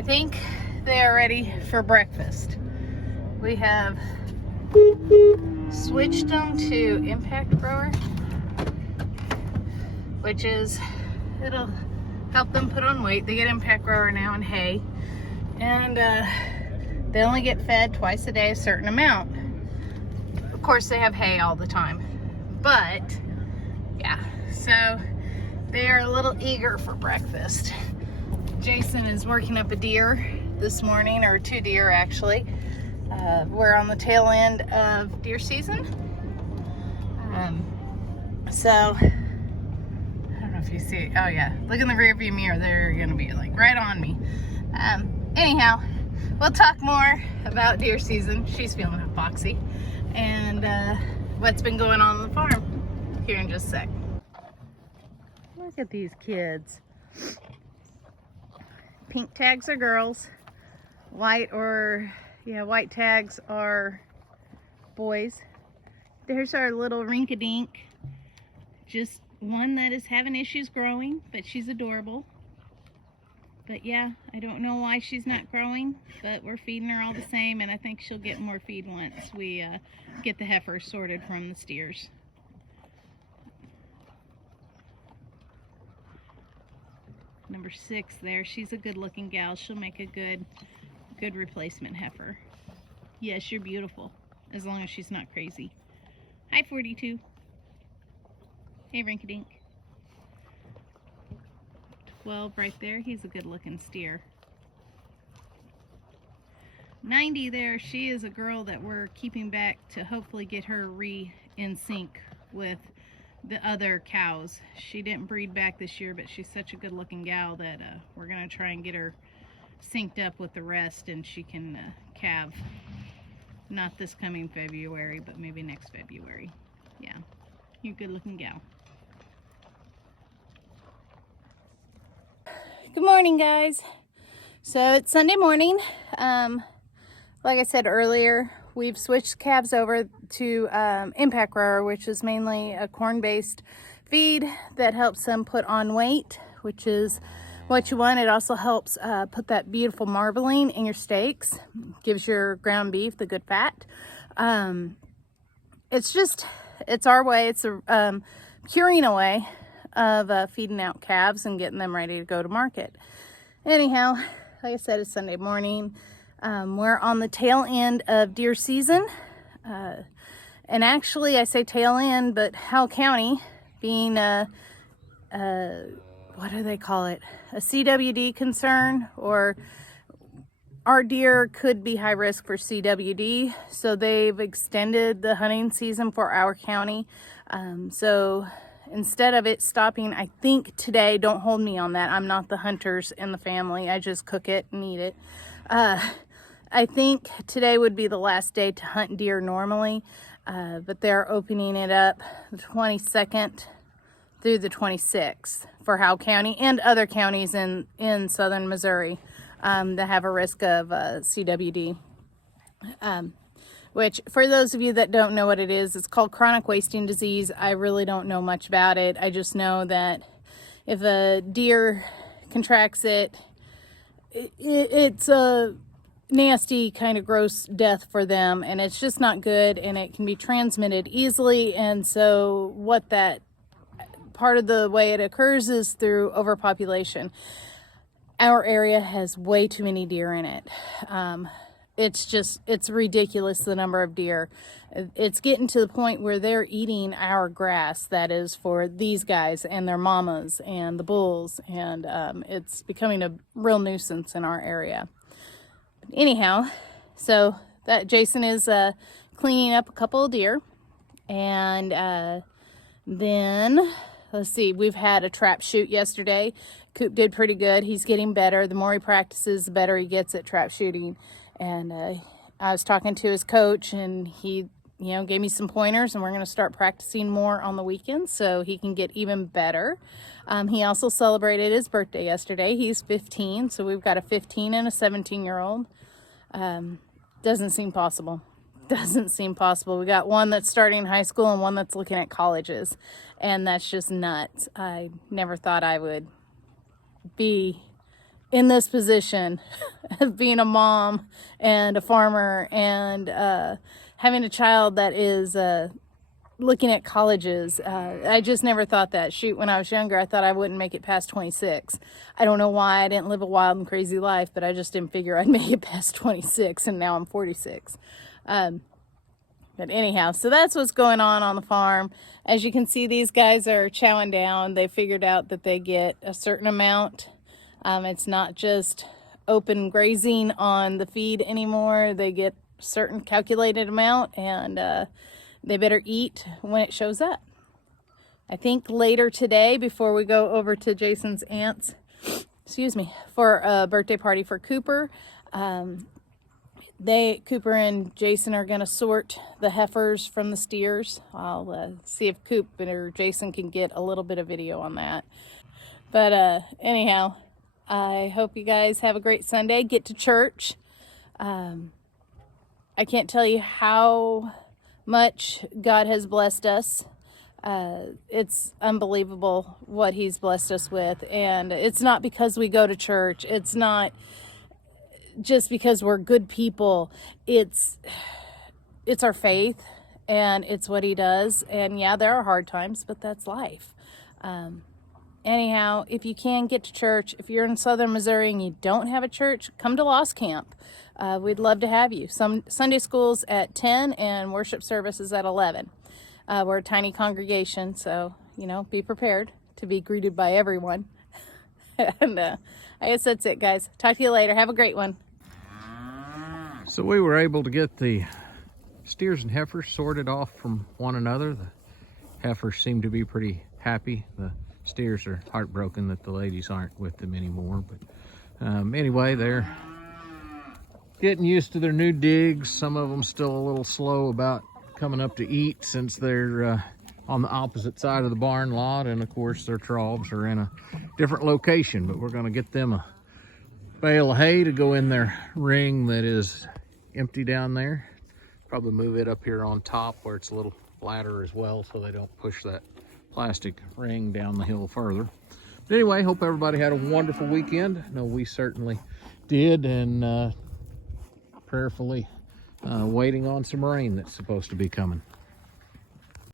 I think they are ready for breakfast. We have switched them to impact grower, which is, it'll help them put on weight. They get impact grower now and hay, and they only get fed twice a day a certain amount. Of course they have hay all the time, but yeah, so they are a little eager for breakfast. Jason is working up a deer this morning, or 2 deer actually. We're on the tail end of deer season. So, I don't know if you see it. Oh yeah, look in the rear view mirror. They're gonna be like right on me. Anyhow, we'll talk more about deer season. She's feeling foxy. And what's been going on the farm here in just a sec. Look at these kids. Pink tags are girls. White tags are boys. There's our little rink-a-dink. Just one that is having issues growing, but she's adorable. But yeah, I don't know why she's not growing, but we're feeding her all the same, and I think she'll get more feed once we get the heifers sorted from the steers. Number 6 there, she's a good looking gal. She'll make a good replacement heifer. Yes, you're beautiful, as long as she's not crazy. Hi 42. Hey Rinkadink. 12 right there, he's a good looking steer. 90 there, she is a girl that we're keeping back to hopefully get her in sync with the other cows. She didn't breed back this year, but she's such a good looking gal that we're gonna try and get her synced up with the rest, and she can calve. Not this coming February, but maybe next February. Yeah, you're a good looking gal. Good morning, guys. So it's Sunday morning. Like I said earlier, we've switched calves over to impact grower, which is mainly a corn-based feed that helps them put on weight, which is what you want. It also helps put that beautiful marbling in your steaks, gives your ground beef the good fat. It's our way. It's a Purina way of feeding out calves and getting them ready to go to market. Anyhow, like I said, it's Sunday morning. We're on the tail end of deer season. And actually, I say tail end, but Howell County being what do they call it? A CWD concern, or our deer could be high risk for CWD. So they've extended the hunting season for our county. So instead of it stopping, I think today, don't hold me on that. I'm not the hunters in the family. I just cook it and eat it. I think today would be the last day to hunt deer normally, but they're opening it up the 22nd through the 26th for Howell County and other counties in southern Missouri that have a risk of CWD. Which, for those of you that don't know what it is, it's called chronic wasting disease. I really don't know much about it. I just know that if a deer contracts it, it's a nasty kind of gross death for them, and it's just not good, and it can be transmitted easily. And so what that part of the way it occurs is through overpopulation. Our area has way too many deer in it. It's ridiculous, the number of deer. It's getting to the point where they're eating our grass that is for these guys and their mamas and the bulls, and it's becoming a real nuisance in our area. Anyhow, so that Jason is cleaning up a couple of deer, and then let's see, we've had a trap shoot yesterday. Coop did pretty good. He's getting better. The more he practices, the better he gets at trap shooting. And I was talking to his coach, and he gave me some pointers, and we're going to start practicing more on the weekends so he can get even better. He also celebrated his birthday yesterday. He's 15, so we've got a 15 and a 17-year-old. Doesn't seem possible. Doesn't seem possible. We got one that's starting high school and one that's looking at colleges, and that's just nuts. I never thought I would be in this position of being a mom and a farmer and having a child that is looking at colleges. I just never thought that. Shoot, when I was younger, I thought I wouldn't make it past 26. I don't know why. I didn't live a wild and crazy life, but I just didn't figure I'd make it past 26, and now I'm 46. But anyhow, so that's what's going on the farm. As you can see, these guys are chowing down. They figured out that they get a certain amount. It's not just open grazing on the feed anymore. They get a certain calculated amount, and they better eat when it shows up. I think later today, before we go over to Jason's aunt's, for a birthday party for Cooper, Cooper and Jason are going to sort the heifers from the steers. I'll see if Coop or Jason can get a little bit of video on that. But anyhow, I hope you guys have a great Sunday. Get to church. I can't tell you how much God has blessed us. It's unbelievable what he's blessed us with. And it's not because we go to church. It's not just because we're good people. It's our faith, and it's what he does. And yeah, there are hard times, but that's life. Anyhow, if you can get to church, if you're in southern Missouri and you don't have a church, come to Lost Camp. We'd love to have you. Some Sunday school's at 10 and worship services at 11. We're a tiny congregation, so, be prepared to be greeted by everyone. And I guess that's it, guys. Talk to you later. Have a great one. So we were able to get the steers and heifers sorted off from one another. The heifers seem to be pretty happy. The steers are heartbroken that the ladies aren't with them anymore. But anyway, they're getting used to their new digs. Some of them still a little slow about coming up to eat since they're on the opposite side of the barn lot. And of course their troughs are in a different location, but we're going to get them a bale of hay to go in their ring that is empty down there. Probably move it up here on top where it's a little flatter as well, so they don't push that plastic ring down the hill further. But anyway, hope everybody had a wonderful weekend. I know we certainly did, and prayerfully waiting on some rain that's supposed to be coming.